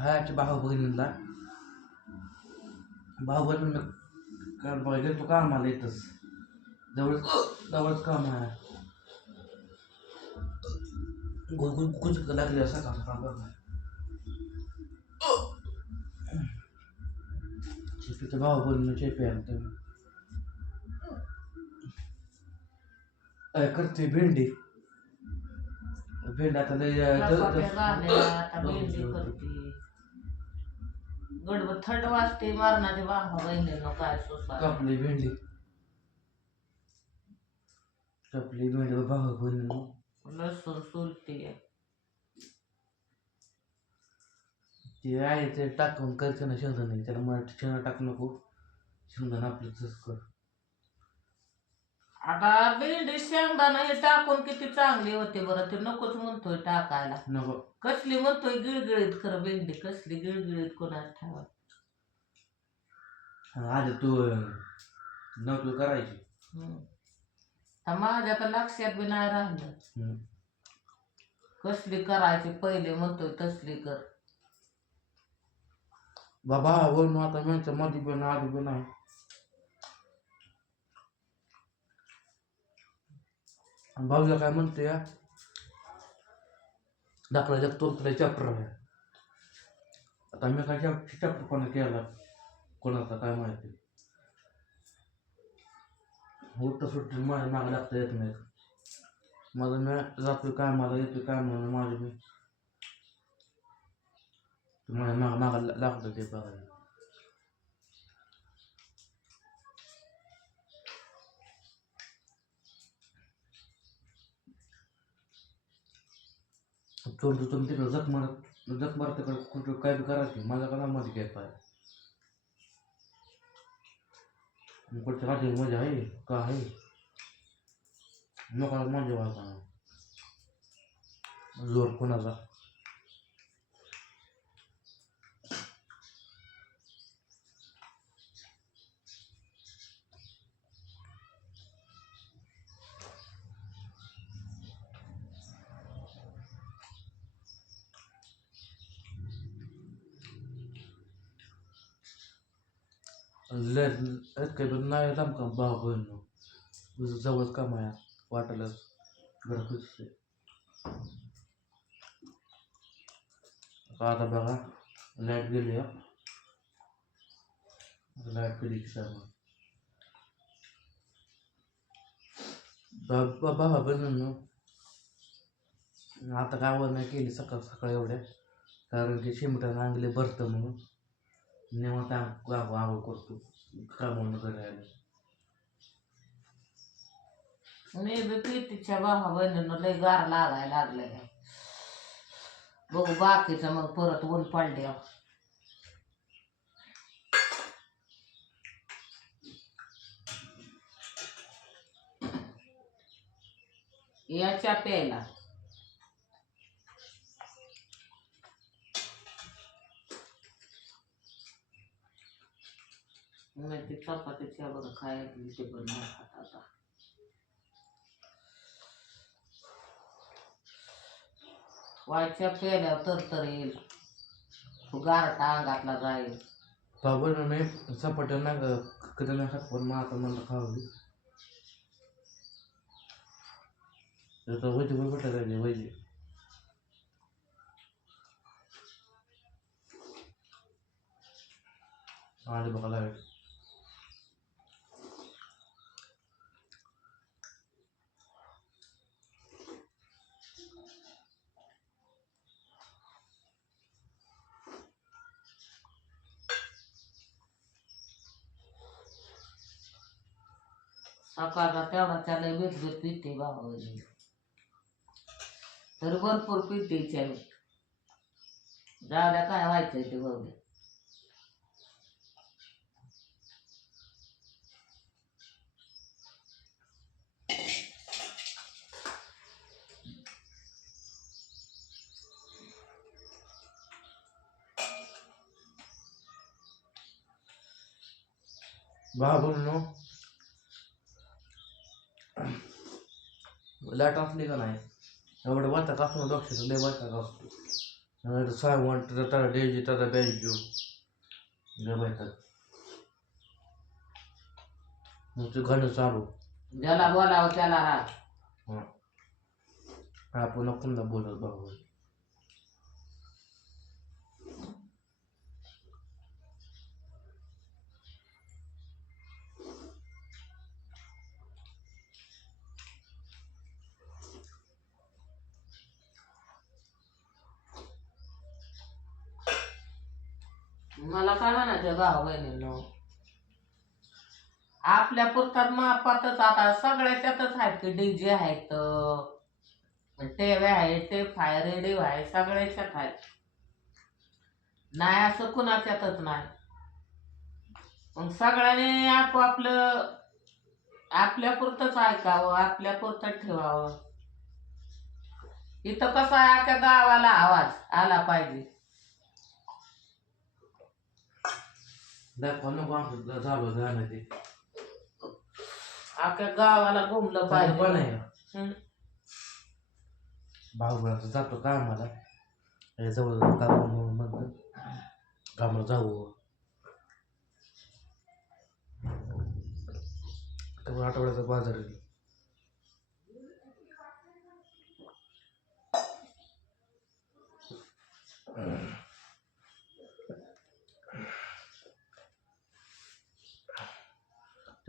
हायच्या भाऊ बहिणीला भाऊ बहिणीला कारण बघायला तो कामाला येतच जवळच जवळच काम आहे. गुज लागली सकाळ सकाळ बघ चिपीचं भाऊ बहिणीला चेपी आणतो करते भेंडी. भेंडी आता लय गडबड थंड वाजते मारणाचे बाबा बहिणीनं काय सोसा कापली भेंडी. कापली भेंडी भाऊ बहिणी लसूण सुलते ते आहे ते टाकून करायचं ना शेंगदाणा. नाही त्याला मला शेंगदाणा टाकू नको. शेंगदाणा आपलं तसंच कर. आता भेंडी शेंगदाणा हे टाकून किती चांगली होते बरं ते नकोच म्हणतोय टाकायला. नको. कसली म्हणतोय गिळगिळीत खरं भेंडी कसली गिळगिळीत कोणाच ठेवा आधी तू नकल करायची. आता माझ्या तर लक्षात बी नाही राहिलं. हम्म. कसली करायची पहिले म्हणतोय तसली कर. बाबा बोल आता म्हणतं मध्ये पण आधी पण नाही. भाऊला काय म्हणते या दाखला जगतो तुला चॅप्टर आहे आता मी काय चॅप्टर कोणा केला कोणाचा काय माहिती होतं सुट्टी माझ्या मागं लागता येत नाही माझं मी जातोय काय मला येतोय काय म्हणून माझं मी माझ्या मागं मागं लागतं ते बघायला चोर तुम्ही तिकडं जख मारत जख मारत तिकडं कुठं काय बी करायची माझा कला माझी काय पाय कुठच्या राहते मजा आहे? का आहे? नका मजा व्हायचा जोर कोणाचा? नाही लांब का भाव बहिण तुझं जवळ का माया वाटायला बरं खुश आहे. आता बघा लाइट गेली आहे लाइट गेली की सांगा बा- बाबा बहिणींनो आता गावावर नाही केली सकाळ सकाळ एवढ्या. कारण की शिमटा नांगले भरतं म्हणून. निवांत आंघोळ आंघोळ करतो काम घरी आलं मी बी प्रीतीच्या भावा बहिणीनं लय गार लागायला लागलाय बघू बाकीचं मग परत ऊन पडल्या याच्या प्यायला नाही ते चपातीच्या बरं खायला ते पण नाही खात आता. व्हायच्या पेल्यावर तर तर येईल. तू गारटा अंगातला जाईल. बाबा नाही सपाट्या ना कधी नाही खात पण मग आता मला खावली. तर वैद्य पण कुठं राहिले वैद्य आले बघा लाइट. सकाळचा तेवढा त्याला भेट भेट पिते बाबा तर भरपूर पिते त्याने जाऊद्या काय व्हायचंय ते बघू बाबूंनो बाबा लाइट असली का नाही. एवढं वाटत असतो डॉक्टर लय वाटत असतो आणि सागवान त्याचा त्याला द्यायची त्याचा ब्याऐंशी गमायतात मग ते गाणं चालू. ज्याला बोलावं त्याला राग आपण पुन्हा बोलत भाऊ. मला काय म्हणायचं भाऊ बहिणींनो आपल्या पुरतात मापातच आता सगळ्याच्यातच आहेत की डीजे आहेत टेवे आहे टेप आहे रेडिओ आहे सगळ्याच्यात आहेत. नाही असं कुणाच्यातच नाही. मग सगळ्यांनी आपापलं आपल्या पुरतच ऐकावं आपल्या पुरतच ठेवावं. इथं कसं आहे त्या गावाला आवाज आला पाहिजे. दाखवा नको आमचं झालं गाणं ते. अख्या गावाला घुमलं पाहिजे. पण पाहिजे आहे? हम्म. भाऊबळाचं जातो कामाला हे जवळ जवळ काम म्हणून म्हणतं? कामाला जाऊ. तेवढं आठवड्याचा बाजार आहे.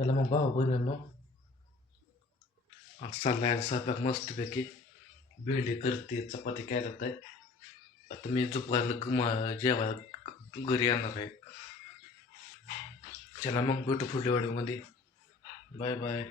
त्याला मग भाऊ बहिणींनो चाललाय स्वयंपाक मस्तपैकी. भेंडी करते चपाती कॅरत आहे. आता मी दुपारला गमा जेवायला घरी येणार आहे. चला मग भेटू पुढल्या वाडीमध्ये बाय बाय.